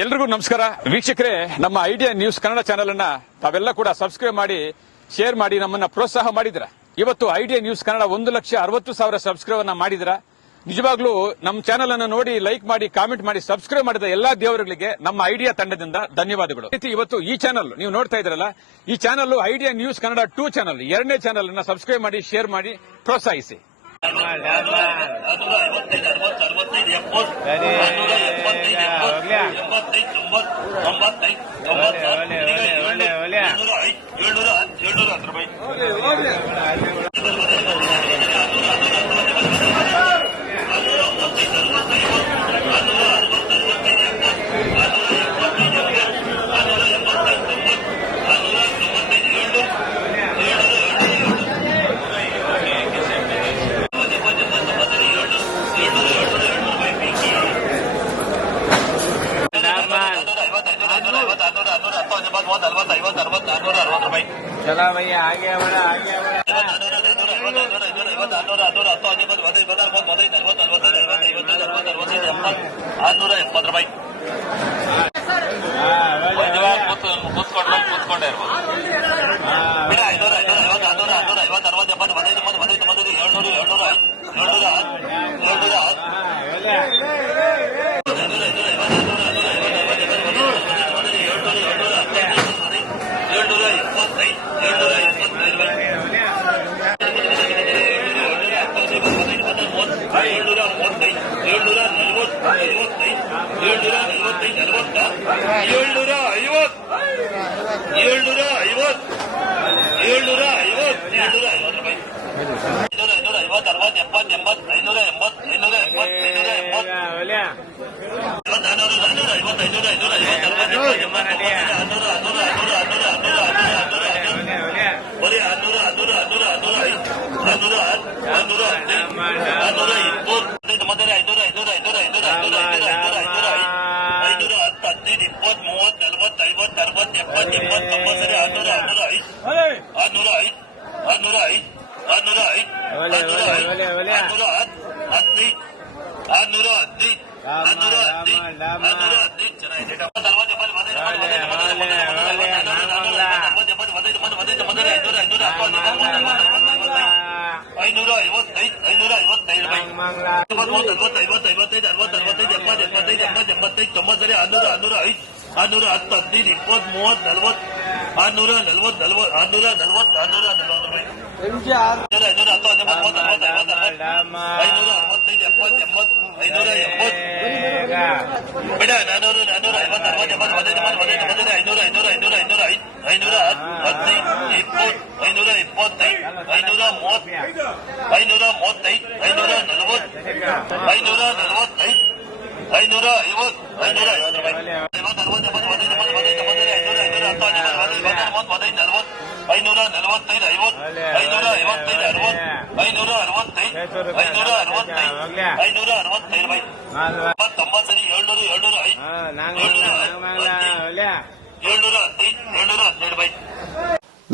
ಎಲ್ರಿಗೂ ನಮಸ್ಕಾರ ವೀಕ್ಷಕರೇ, ನಮ್ಮ ಐಡಿಯಾ ನ್ಯೂಸ್ ಕನ್ನಡ ಚಾನೆಲ್ ಅನ್ನ ತಾವೆಲ್ಲ ಕೂಡ ಸಬ್ಸ್ಕ್ರೈಬ್ ಮಾಡಿ ಶೇರ್ ಮಾಡಿ ನಮ್ಮನ್ನ ಪ್ರೋತ್ಸಾಹ ಮಾಡಿದ್ರ. ಇವತ್ತು ಐಡಿಯಾ ನ್ಯೂಸ್ ಕನ್ನಡ 1,60,000 ಸಬ್ಸ್ಕ್ರೈಬ್ ಅನ್ನ ಮಾಡಿದ್ರ. ನಿಜವಾಗ್ಲೂ ನಮ್ಮ ಚಾನೆಲ್ ಅನ್ನು ನೋಡಿ ಲೈಕ್ ಮಾಡಿ ಕಾಮೆಂಟ್ ಮಾಡಿ ಸಬ್ಸ್ಕ್ರೈಬ್ ಮಾಡಿದ ಎಲ್ಲಾ ದೇವರುಗಳಿಗೆ ನಮ್ಮ ಐಡಿಯಾ ತಂಡದಿಂದ ಧನ್ಯವಾದಗಳು. ಇವತ್ತು ಈ ಚಾನೆಲ್ ನೀವು ನೋಡ್ತಾ ಇದ್ರಲ್ಲ, ಈ channel idea news Kannada 2 channel, 2ನೇ ಚಾನೆಲ್ ಅನ್ನ ಸಬ್ಸ್ಕ್ರೈಬ್ ಮಾಡಿ ಶೇರ್ ಮಾಡಿ ಪ್ರೋತ್ಸಾಹಿಸಿ. चला भैया आगे बढ़ा आगे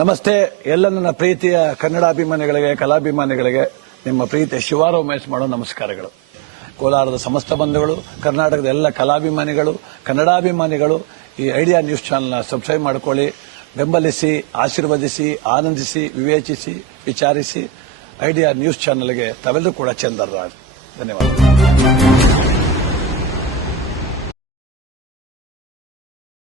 ನಮಸ್ತೆ. ಎಲ್ಲ ನನ್ನ ಪ್ರೀತಿಯ ಕನ್ನಡಾಭಿಮಾನಿಗಳಿಗೆ, ಕಲಾಭಿಮಾನಿಗಳಿಗೆ ನಿಮ್ಮ ಪ್ರೀತಿಯ ಶಿವಾರ ಉಮೇಶ್ ಮಾಡೋ ನಮಸ್ಕಾರಗಳು. ಕೋಲಾರದ ಸಮಸ್ತ ಬಂಧುಗಳು, ಕರ್ನಾಟಕದ ಎಲ್ಲ ಕಲಾಭಿಮಾನಿಗಳು, ಕನ್ನಡಾಭಿಮಾನಿಗಳು ಈ ಐಡಿಯಾ ನ್ಯೂಸ್ ಚಾನೆಲ್ನ ಸಬ್ಸ್ಕ್ರೈಬ್ ಮಾಡಿಕೊಳ್ಳಿ, ಬೆಂಬಲಿಸಿ, ಆಶೀರ್ವದಿಸಿ, ಆನಂದಿಸಿ, ವಿವೇಚಿಸಿ, ವಿಚಾರಿಸಿ. ಐಡಿಯಾ ನ್ಯೂಸ್ ಚಾನೆಲ್ಗೆ ತಾವೆಲ್ಲರೂ ಕೂಡ ಚಂದರ್ರಾಜ್. ಧನ್ಯವಾದ.